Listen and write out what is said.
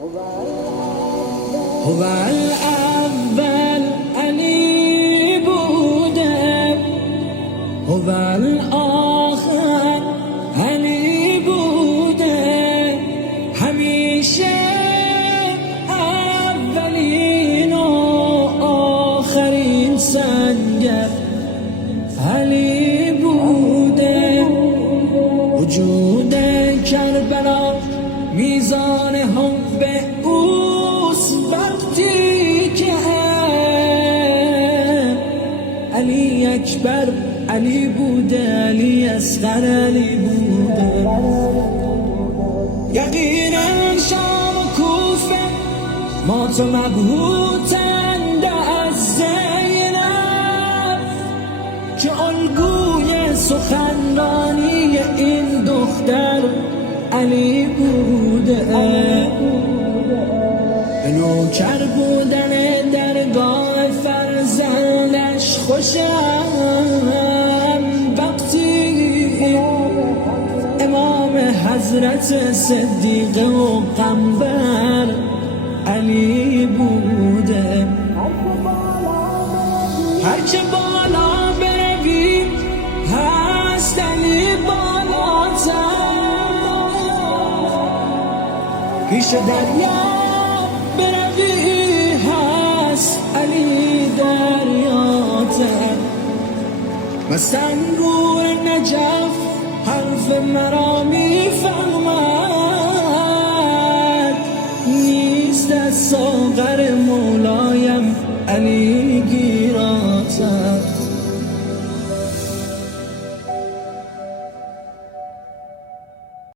هو الاول علی بوده، هو الاخر علی بوده، همیشه اولین و آخرین سنگر علی بوده. وجود کربلا میزان حب اوست، وقتی که علی اکبر علی بوده، علی اصغر علی بوده. یقینا شام و کوفه مات و مبهوتند از زینب، که الگوی سخنرانی این دختر علی بوده. به نوکر بودن درگاه فرزندش خوشم، وقتی امام حضرت صدیق و قنبر علی بوده. هرچه بالا بروی هست علی بالاتر، پیش دریا بروی هست علی دریاتر. و سنگور نجف حرف مرامی